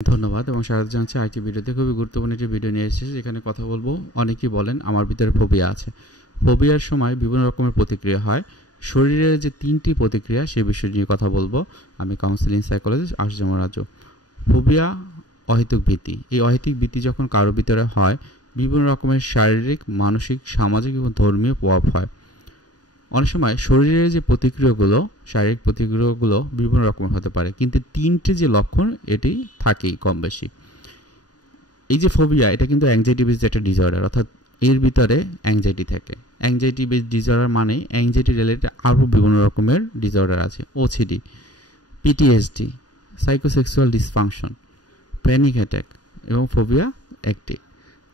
ধন্যবাদ এবং স্বাগত জানাচ্ছি আইটি ভিডিওতে। খুবই গুরুত্বপূর্ণ একটি ভিডিও নিয়ে এসেছি, যেখানে কথা বলবো। অনেকেই বলেন আমার ভিতরে ফোবিয়া আছে। ফোবিয়ার সময় বিভিন্ন রকমের প্রতিক্রিয়া হয়। শরীরের যে 3টি প্রতিক্রিয়া সে বিষয় নিয়ে কথা বলবো। আমি কাউন্সিলিং সাইকোলজিস্ট আশুজামা রাজু। ফোবিয়া অহেতুক ভীতি। এই অহেতুক ভীতি যখন কারো ভিতরে হয়, বিভিন্ন রকমের শারীরিক, মানসিক, সামাজিক এবং ধর্মীয় প্রভাব হয়। অনেক সময় শরীরের যে প্রতিক্রিয়াগুলো, শারীরিক প্রতিক্রিয়াগুলো বিভিন্ন রকমের হতে পারে, কিন্তু 3টে যে লক্ষণ এটি থাকেই কম বেশি। এই যে ফোবিয়া, এটা কিন্তু অ্যাংজাইটি বেসড একটা ডিসঅর্ডার, অর্থাৎ এর ভিতরে অ্যাংজাইটি থাকে। অ্যাংজাইটি বেসড ডিসঅর্ডার মানে অ্যাংজাইটি রিলেটেড আরও বিভিন্ন রকমের ডিসঅর্ডার আছে। OCD, PTSD, psychosexual dysfunction, panic attack এবং ফোবিয়া একটি।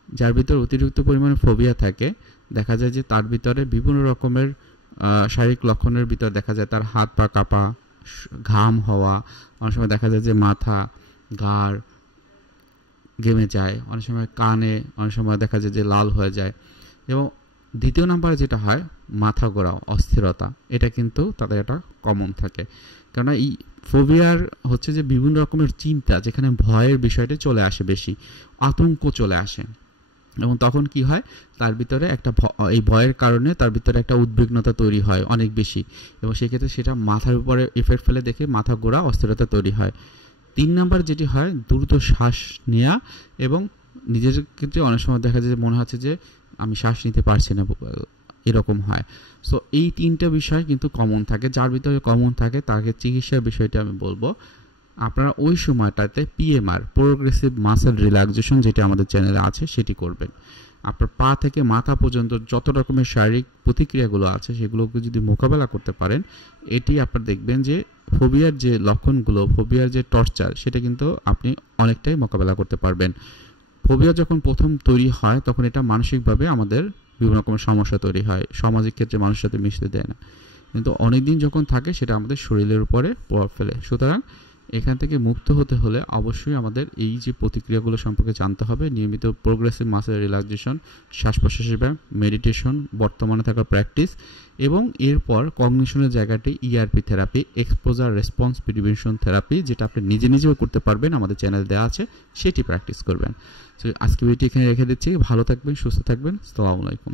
যার ভিতরে অতিরিক্ত পরিমাণে ফোবিয়া থাকে, দেখা যায় যে তার ভিতরে বিভিন্ন রকমের শারীরিক লক্ষণের ভিতর দেখা যায় তার হাত পা কাঁপা, ঘাম হওয়া, অনেক সময় দেখা যায় যে মাথা, ঘাড় ঘেমে যায়, অনেক সময় কানে, অনেক সময় দেখা যায় যে লাল হয়ে যায়। এবং দ্বিতীয় নাম্বারে যেটা হয়, মাথা ঘোরা, অস্থিরতা, এটা কিন্তু তাদের একটা কমন থাকে। কেননা এই ফোবিয়ার হচ্ছে যে বিভিন্ন রকমের চিন্তা, যেখানে ভয়ের বিষয়টা চলে আসে, বেশি আতঙ্ক চলে আসে। এবং তখন কি হয়, তার ভিতরে একটা এই ভয়ের কারণে তার ভিতরে একটা উদ্বিগ্নতা তৈরি হয় অনেক বেশি, এবং সেক্ষেত্রে সেটা মাথার উপরে এফেক্ট ফেলে, দেখে মাথা ঘোরা, অস্থিরতা তৈরি হয়। 3 নাম্বার যেটি হয়, দ্রুত শ্বাস নেওয়া, এবং নিজের ক্ষেত্রে অনেক সময় দেখা যায় যে মনে হচ্ছে যে আমি শ্বাস নিতে পারছি না, এরকম হয়। সো এই 3টা বিষয় কিন্তু কমন থাকে। যার ভিতরে কমন থাকে তাকে চিকিৎসার বিষয়টা আমি বলবো। আপনারা ওই সময়টাতে পিএমআর, প্রোগ্রেসিভ মাসেল রিল্যাক্সেশন, যেটা আমাদের চ্যানেলে আছে, সেটি করবেন। আপনার পা থেকে মাথা পর্যন্ত যত রকমের শারীরিক প্রতিক্রিয়াগুলো আছে সেগুলোকে যদি মোকাবেলা করতে পারেন, এটি আপনারা দেখবেন যে ফোবিয়ার যে লক্ষণগুলো, ফোবিয়ার যে টর্চার, সেটা কিন্তু আপনি অনেকটাই মোকাবেলা করতে পারবেন। ফোবিয়া যখন প্রথম তৈরি হয়, তখন এটা মানসিকভাবে আমাদের বিভিন্ন রকমের সমস্যা তৈরি হয়, সামাজিক ক্ষেত্রে মানুষের সাথে মিশতে দেয় না। কিন্তু অনেকদিন যখন থাকে, সেটা আমাদের শরীরের উপরে প্রভাব ফেলে। সুতরাং এখান থেকে মুক্ত হতে হলে অবশ্যই আমাদের এই যে প্রতিক্রিয়াগুলো সম্পর্কে জানতে হবে। নিয়মিত প্রোগ্রেসিভ মাসেল রিল্যাক্সেশন, শ্বাস প্রশ্বাসের ব্যায়াম, মেডিটেশন, বর্তমানে থাকা প্র্যাকটিস, এবং এরপর কগনিশনের জায়গাটি ERP therapy, exposure response prevention therapy, যেটা আপনি নিজে নিজেও করতে পারবেন, আমাদের চ্যানেল দেওয়া আছে, সেটি প্র্যাকটিস করবেন। তো আজকে ভিডিওটি এখানে রেখে দিচ্ছি। ভালো থাকবেন, সুস্থ থাকবেন। আসসালামু আলাইকুম।